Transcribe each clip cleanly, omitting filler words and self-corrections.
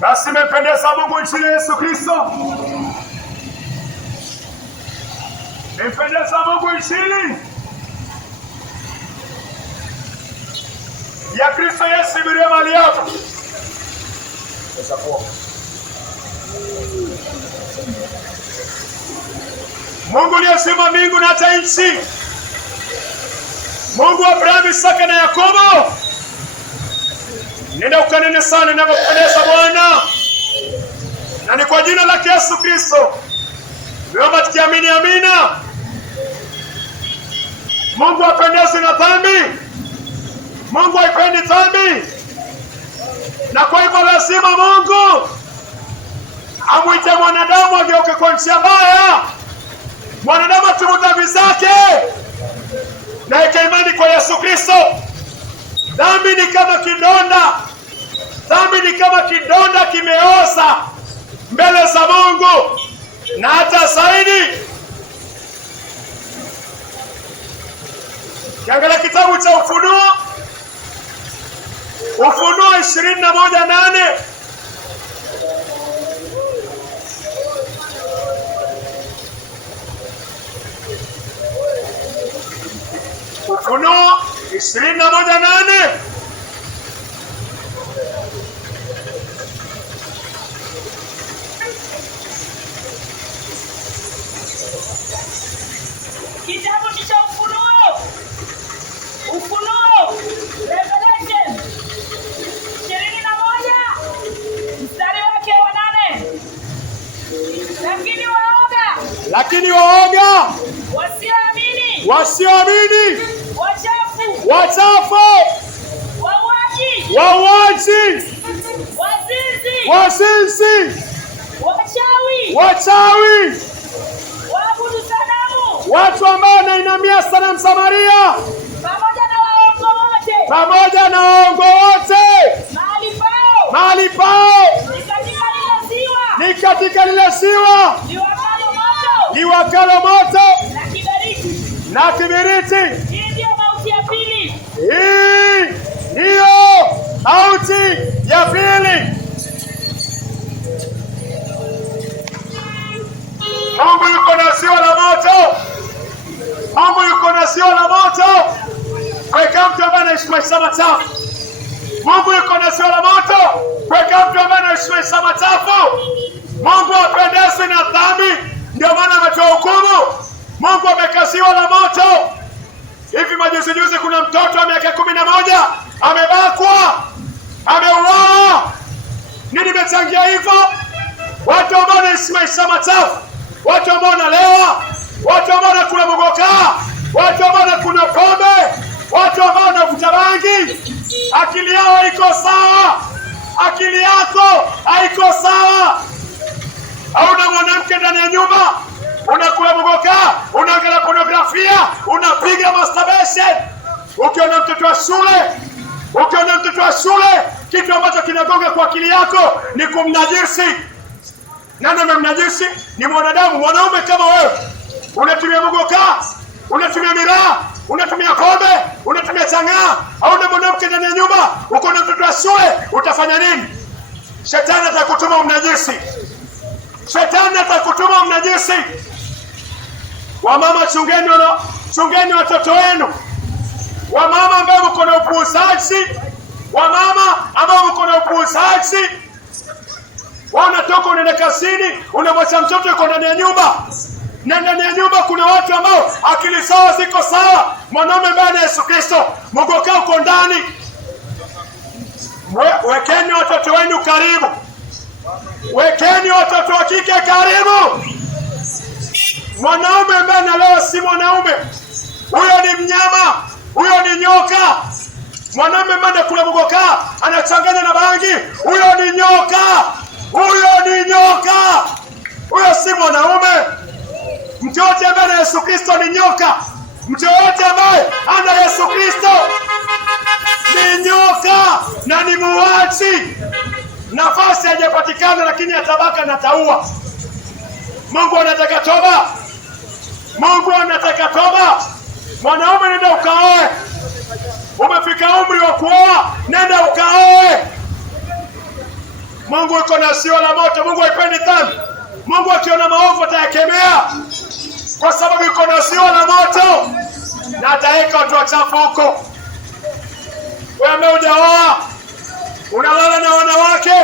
Basi imempendeza Mungu nchini Yesu Kristo. Imempendeza Mungu nchini ya Kristo Yesu ibirie mali yako. Mungu aliyesema mbingu na hata nchi. Mungu wa Abrahamu, Isaka na Yakobo. Nenda ukanene sana ninavyokupendeza Bwana. Na ni kwa jina la Yesu Kristo. Naomba tukiamini amina. Mungu hapendezwi na dhambi. Mungu haipendi dhambi. Na kwa hivyo lazima Mungu amwite mwanadamu ageuke kwa njia mbaya. Mwanadamu atubu dhambi zake na eke imani kwa Yesu Kristo. Dhambi ni kama kidonda. Dhambi ni kama kidonda kimeoza mbele za Mungu. Na hata zaidi, kiangalia kitabu cha Ufunuo 21:8. Ufunuo 21:8. Kitabu cha Ufunuo Revelation 21 mstari wake wa 8. Lakini waoga wasioamini, wachafu, wauaji, wazinzi, wachawi, waabudu sanamu, watu ambao wanainamia sanamu Samaria, pamoja na waongo wote, mahali pao ni katika lile ziwa liwakalo moto na kiberiti. Hii ndiyo mauti ya pili. Hii ndiyo mauti ya pili. Mungu yuko na ziwa la moto. Mungu yuko na ziwa la moto. Kweka mtu ambaye anaishi maisha machafu. Mungu yuko na ziwa la moto. Kweka mtu ambaye anaishi maisha machafu. Mungu hapendezwi na dhambi, ndio maana ametoa hukumu. Mungu ameweka ziwa la moto. Hivi majuzi kuna mtoto wa miaka 11 amebakwa, ameuawa. Nini imechangia hivyo? Watu ambao wanaishi maisha machafu, watu ambao wanalewa, watu ambao wanakula mogoka, watu ambao wanakula pombe, watu ambao wanavuta bangi. Akili yao haiko sawa. Akili yako haiko sawa. Hauna mwanamke ndani ya nyumba, unakula mogoka, unaangalia pornografia, unapiga masturbation. Ukiona mtoto wa shule, kitu ambacho kinagonga kwa akili yako ni kumnajisi. Nani amemnajisi? Ni mwanadamu, mwanaume kama wewe. Unatumia mogoka, unatumia miraa, unatumia pombe, unatumia chang'aa. Hauna mwanamke ndani ya nyumba, uko na mtoto wa shule, utafanya nini? Shetani atakutuma umnajisi. Shetani atakutuma mnajisi. Wamama, chungeni watoto wenu. Wamama ambao mko na upuuzaji, unatoka unaenda kazini, unamwacha mtoto yuko ndani ya nyumba. Na ndani ya nyumba kuna watu ambao akili sawa ziko sawa. Mwanaume ambaye ni Yesu Kristo, mogoka uko ndani. Wekeni watoto wenu karibu. Wekeni watoto wa kike karibu. Mwanaume ambaye analewa si mwanaume. Huyo ni mnyama, huyo ni nyoka. Mwanaume ambaye anakula mogoka, anachanganya na bangi, huyo ni nyoka. Huyo si mwanaume. Mtu yote ambaye ana Yesu Kristo ni nyoka. Mtu yote ambaye ana Yesu Kristo ni nyoka na ni muuaji. Nafasi haijapatikana, lakini atabaka na taua. Mungu anataka toba. Mwanaume, nenda ukaoe. Umefika umri wa kuoa, nenda ukaoe. Mungu yuko na sio la moto. Mungu haipendi dhambi. Mungu akiona maovu atayakemea, kwa sababu yuko na sio la moto na ataweka watu wachafu huko. Wewe ambaye hujaoa unalala na wanawake,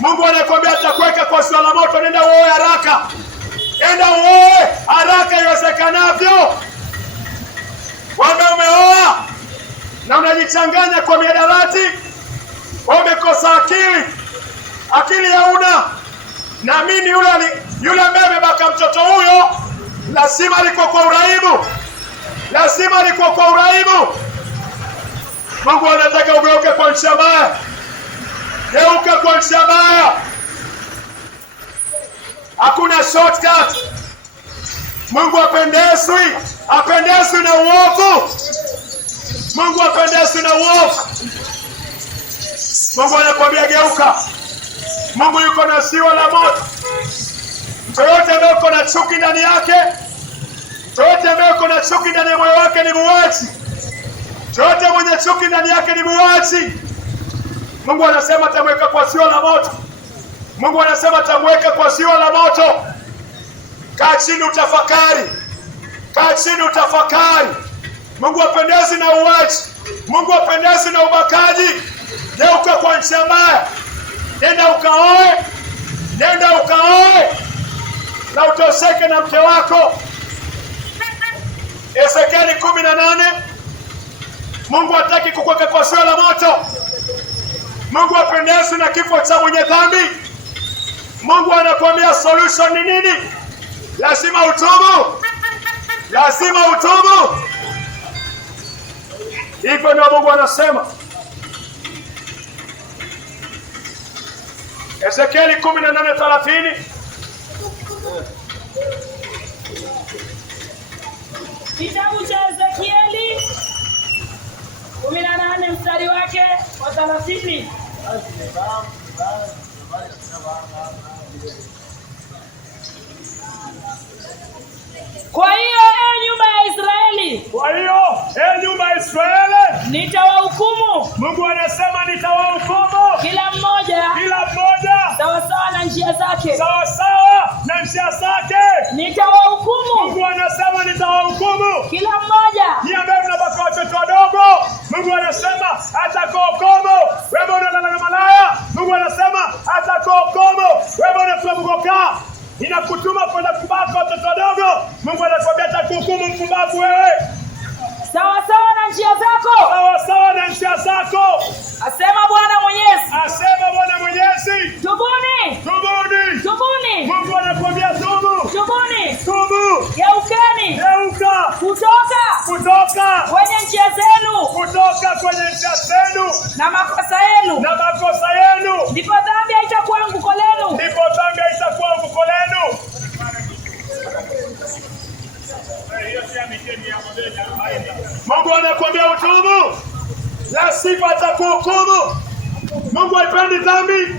Mungu anakuambia atakuweka kwa sio la moto. Nenda uoe haraka, nenda uoe haraka iwezekanavyo. Wewe umeoa na unajichanganya kwa miadarati, wewe umekosa akili hauna. Naamini yule ambaye amebaka mtoto huyo lazima alikuwa kwa uraibu, Mungu anataka ugeuke kwa njia mbaya. Geuka kwa njia mbaya. Hakuna shortcut. Mungu apendezwi na uovu. Mungu apendezwi na uovu. Mungu anakuambia geuka. Mungu yuko na siwa la moto. Mtu yote ambaye yuko na chuki ndani yake, mtu yote ambaye yuko na chuki ndani ya moyo wake ni muuaji. Mtu yote mwenye chuki ndani yake ni muuaji. Mungu anasema atamweka kwa siwa la moto. Mungu anasema atamweka kwa siwa la moto. Kaa chini utafakari. Mungu apendezi na uaji. Mungu apendezi na ubakaji. Geuka kwa njia mbaya. Nenda ukaoe na utoseke na mke wako. Ezekieli 18. Mungu hataki kukuweka kwa sio la moto. Mungu apendezwi na kifo cha mwenye dhambi. Mungu anakuambia solution ni nini? Lazima utubu. Hivyo ndio Mungu anasema. Ezekieli 18:30. Kitabu cha Ezekieli 18 mstari wake wa 30. Kwa hiyo nyumba ya Israeli, nitawahukumu. Mungu anasema nitawahukumu Kila mmoja sawasawa na njia zake. Nitawahukumu. Mungu anasema nitawahukumu Kila mmoja. Ni ambaye mnabaka watoto wadogo, Mungu anasema atakuhukumu. Wewe unalala na malaya, Mungu anasema atakuhukumu. Wewe unatuabuka, inakutuma kwenda kubaka watoto wadogo, Mungu anakuambia atakuhukumu mpumbavu wewe. Sawasawa na njia zako. Asema Bwana Mwenyezi. Tubuni. Mungu anakuambia tubu. Geukeni. Kutoka kwenye njia zenu. Na makosa yenu. Ndipo dhambi haitakuwa anguko lenu. Mungu anakuambia utubu, la sivyo atakuhukumu. Mungu haipendi dhambi.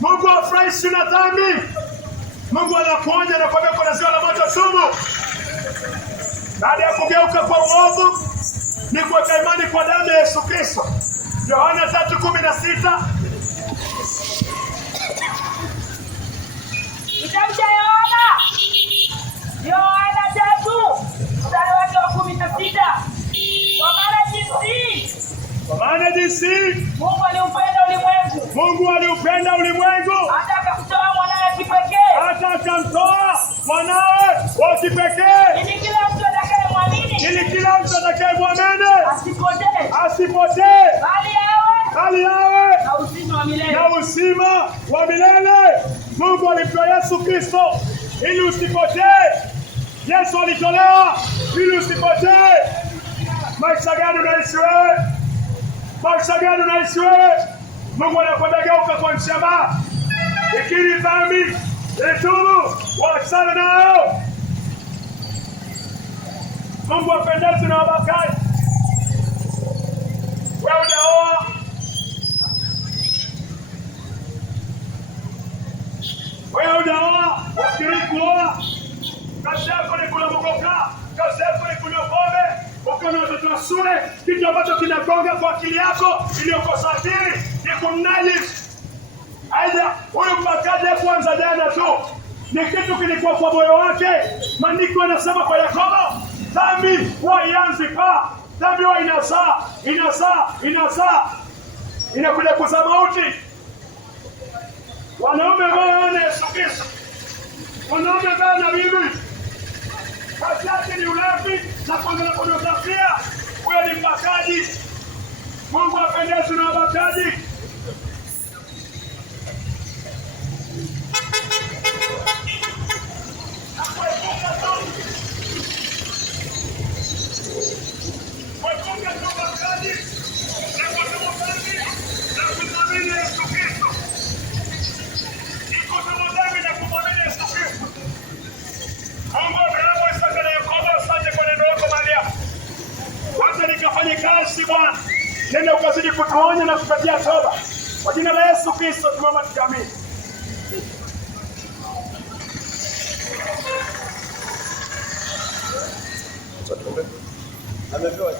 Mungu hafurahi na dhambi. Mungu anakuonya na kuambia kuna sio la moto, tubu. Baada ya kugeuka kwa uovu ni kuweka imani kwa damu ya Yesu Kristo. Yohana 3:16. Kitabu cha Yohana 3 mstari wake wa 16. Kwa maana jinsi Mungu aliupenda ulimwengu hata akamtoa mwanawe wa kipekee ili kila mtu atakayemwamini asipotee bali awe na uzima wa milele. Mungu alimtoa Yesu Kristo ili usipotee. Yesu alitolewa ili usipotee. Maisha gani unaishi wewe? Mungu anakwambia geuka kwa njia mbaya. Ikiri dhambi, itubu, waachane nayo. Mungu apendezwi na wabakaji. Wewe hujaoa, ufikiri kuoa. Kazi yako ni kula mboga, kazi yako ni kunywa pombe, uko na watoto Masule, kitu ambacho kinagonga kwa akili yako iliyokosa akili ni kunajisi. Aidha, huyu mbakaji kwanza jana tu ni kitu kilikuwa kwa moyo wake. Maandiko yanasema kwa Yakobo, dhambi huwa ianzi pa, dhambi huwa inazaa inakuja kuzaa mauti. Wanaume wana Yesu Kristo, wanaume wana bibi, kazi yake ni ulevi na kuangalia pornografia. Huyo ni mbakaji. Mungu apendezwe na wabakaji. Kazi Bwana, nenda ukazidi kutuonya na kupatia toba kwa jina la Yesu Kristo. Tunaomba tukiamini. Amepewa